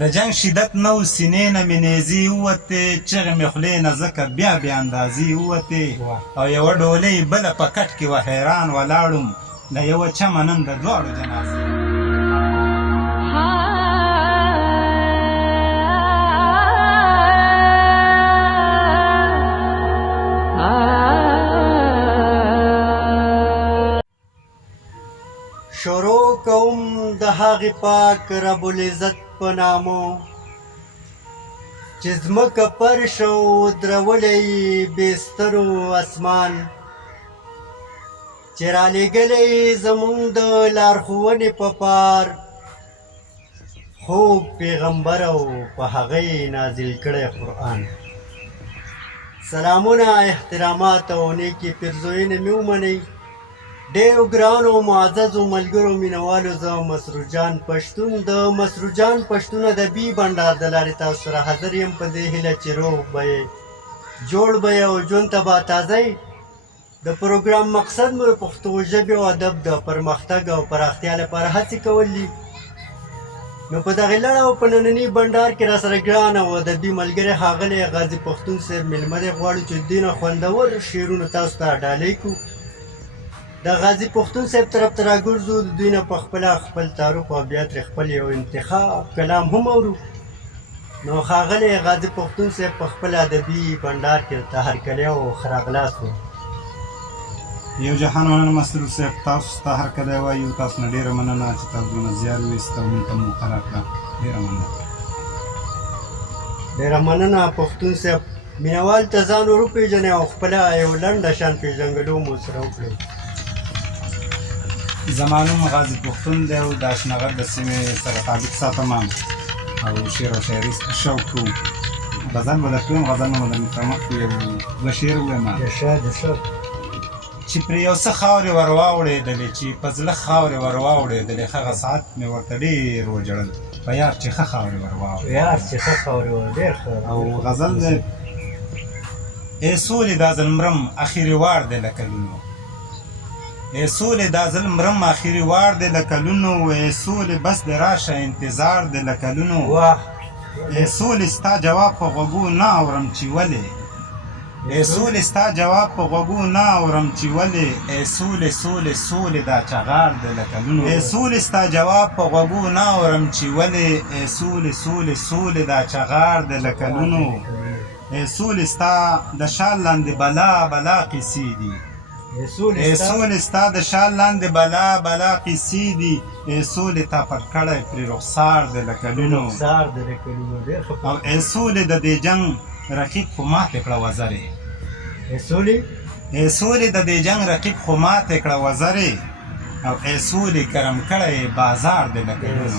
د جنگ شدت نو سینې نه مې نیزې ووتې چغې مې خولې نه ځکه بیا بې اندازې ووتې او یوه ډولۍ بله په کټ کې وه حیران ولاړم له یوه چمه نن د دواړو جنازې شروع کوم د هغې پاک رب العزت په نامو چې ځمکه فرش او درولی یې بېسترو اسمان چې رالېږلی زموږ د لارښوونې په پار خوږ پیغمبر او په هغه یې نازل کړی قرآن سلامونه احترامات او نیکې پیرزویونه مې ومنئ ډېرو ګرانو معززو ملګرو مینوالو زه مسرور جان پښتون د مسرور جان پښتون ادبي بنډار د لارې تاسو سره حاضر یم په دې هیله چې روغ به یې جوړ به یې او ژوند ته به تازه د پروګرام مقصد مو د پښتو ژبې او ادب د پرمختګ او پراختیا لپاره هڅې کول دي نو په دغې لړ او په ننني بنډار کې راسره ګران او ادبي ملګری ښاغلی غازي پښتون صاحب میلمه دی غواړو چې دوی نه خوندور شعرونه تاسو ته ډالۍ کړو د غازي پښتون صاحب طرف ته راګرځو د دوی نه په خپله خپل تعارف او بیا ترې خپل یو انتخاب کلام هم اورو نو ښاغلی غازي پښتون صاحب په خپل ادبي بنډار کې ورته هرکلی او ښه راغلاست یو جهان مننه مسرور صاحب تاسو ته هرکلی وایو تاسو نه ډېره مننه چې تاسو دونه زیار ویست او موږ ته موقع راکړه ډېره مننه ډېره مننه پښتون صاحب مینوال ته ځان ور وپېژنئ او خپله یو لنډه شان پېژنګلو مو سره وکړئ زما نوم غازي پښتون دی او د اشنغر د سیمې سره تعلق ساتم او شعر او شاعري شوق کوم غزل به درته ویم غزل نه به درته مخکې یو دوه شعر ووایم چې پرې یو څه خاورې ور واوړېدلې چې په زړه خاورې ور واوړېدلې هغه ساعت مې ورته ډېر وژړل په یار چې ښه خاورې ور واوړې او غزل دی ای سولې دا ځل مرم اخري وار دی له کلونو ای سولې دا ځل مرم اخري وار دی له کلونو ای سولې بس د راشه انتظار دی له کلونو ای سولې ستا جواب په غوږو نه اورم چې ولې ای سولې ستا جواب په غوږو نه اورم چې ولې ای سولې سولې سولې دا چغار دی له کلونو ای سولې ستا جواب په غوږو نه اورم چې ولې ای سولې سولې سولې دا چغار دی له کلونو ای سولې ستا د شال لاندې بلا بلا قیسې دي ای سولې ستا د شال لاندې بلا بلا قیسې دي ای سولې تا پټ کړی پرې رخسار دی له کلونو او ای سولې د دې جنګ رقیب خو ماتې کړه وزرې ای سولې د دې جنګ رقیب خو ماتې کړه وزرې او ای سولې ګرم کړی بازار دی له کلونو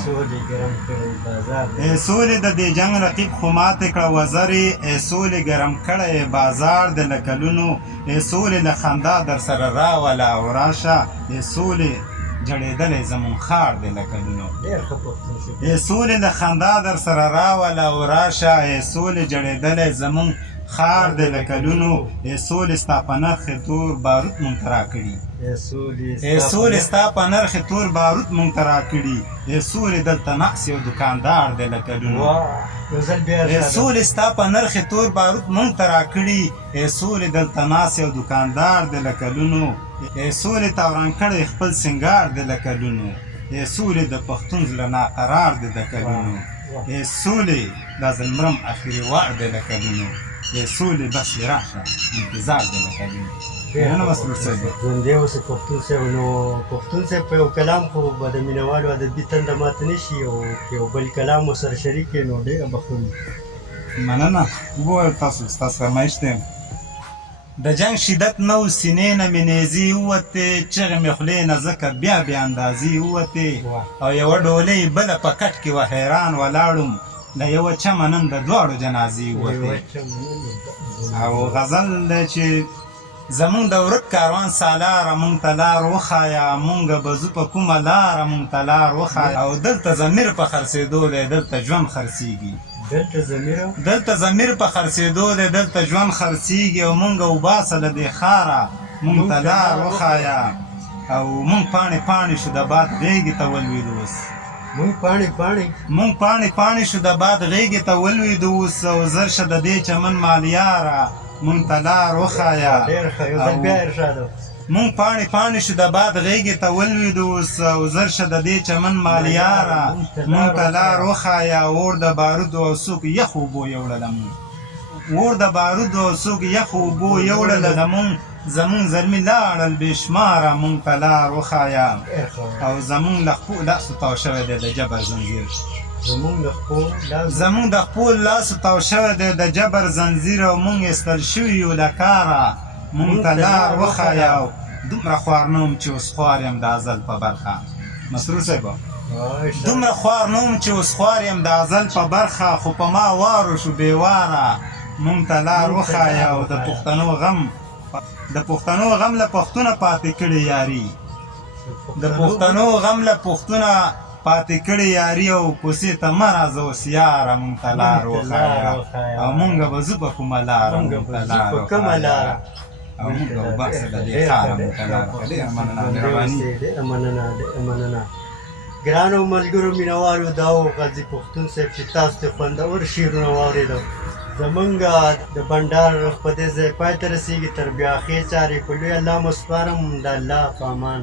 ای سولې د دې جنګ رقیب خو ماتې کړه وزرې ای سولې ګرم کړی بازار دی له کلونو ای سولې له خندا در سره راوله او راشه ای سولې جړېدلی زمون ښار دی له کلونو ای سولې له خندا در سره راوله او راشه ای سولې جړېدلی زمون ښار دی له کلونو ای سولې ستا په نرخې تور باروت مونږ ته راکړي ای سولې ستا په نرخې تور باروت مونږ ته راکړي ای سولې دلته نقص یو دکاندار دی له کلونو ای سولې ستا په نرخې تور باروت مونږ ته راکړي ای سولې دلته ناست یو دکاندار دی له کلونو ای سولې تا وران کړی خپل سنګار دی له کلونو ای سولې د پښتون زړه ناقرار دی د کلونو ای سولې دا ځل مرم اخري وار دی له کلونو ای سولې بس دې راشه انتظار دی له کلونو مننه مسرور صاحب ژوندی اوسې پښتون صاحب نو پښتون صاحب په یو کلام خو به د مینوالو ادبي تنده ماته نه شي او یو بل کلام مو سره شریک کړي نو ډېره بخښنه مننه ووایو تاسو ستاسو فرمایش دی د جنگ شدت نو سینې نه مې نیزې ووتې چغې مې خولې نه ځکه بیا بې اندازې ووتې او یوه ډولۍ بله په کټ کې وه حیران ولاړم له یوه چمه نن د دواړو جنازې ووتې او غزل دی چې زمونږ د ورک کاروان سالاره مونږ ته لار وښایه مونږ به ځو په کومه لاره مونږ ته لار وښایه او دلته ضمیر په خرڅېدو دی دلته ژوند خرڅېږي دلته ضمیر په خرڅېدو دی دلته ژوند خرڅېږي او مونږ وباسه له دې ښاره مونږ ته لار وښایه او مونږ پاڼې پاڼې شو د باد غېږې ته ولوېد اوس مونږ پاڼې پاڼې شو د باد غېږې ته ولوېدو اوس او زر شه د دې چمن مالیاره مونږ ته لار وښایه مونږ پاڼې شو د باد غېږې ته ولوېدو اوس او زر شه د دې چمن مالیاره مونږ ته لار وښایه اور د بارودو او څوک یخ اوبو یوړله مونږ اور د بارودو او څوک یخ اوبو یوړله مونږ زمونږ زلمي لاړل بې شماره مونږ ته لار وښایه او زمونږ له خپو لاسو تاو شوی دی د جبر زنځیر زمونږ د خپل لاسو تاو شوی دی د جبر زنځیر او مونږ ایستل شوي یو له کاره مونږ ته لار وښایه او دومره خوار نه وم چې اوس خوار یم د ازل په برخه مسرور صاحب دومره خوار نه وم چې اوس خوار یم د ازل په برخه خو په ما وارو شو بې واره مونږ ته لار وښایه او د پښتنو غم له پښتونه پاتې کړې یاري د پښتنو غم له پښتونه پاتې کړې یاري او کوڅې ته مه راځه اوس یاره مونږ ته لار وښایه او مونږ به ځو په کومه لاره مونږ ته لار وښایه او مونږ به وباسه د دې ښاره مونږ ته لار وښایه ډېره مننه ګرانو ملګرو مینهوالو دا و غازي پښتون صاحب چې تاسو ته خوندور شعرونه واورېدو زمونږ د بنډار په دې ځای پای ته رسېږي تر بیا ښې چارې په لوی الله مو سپارم د الله په امان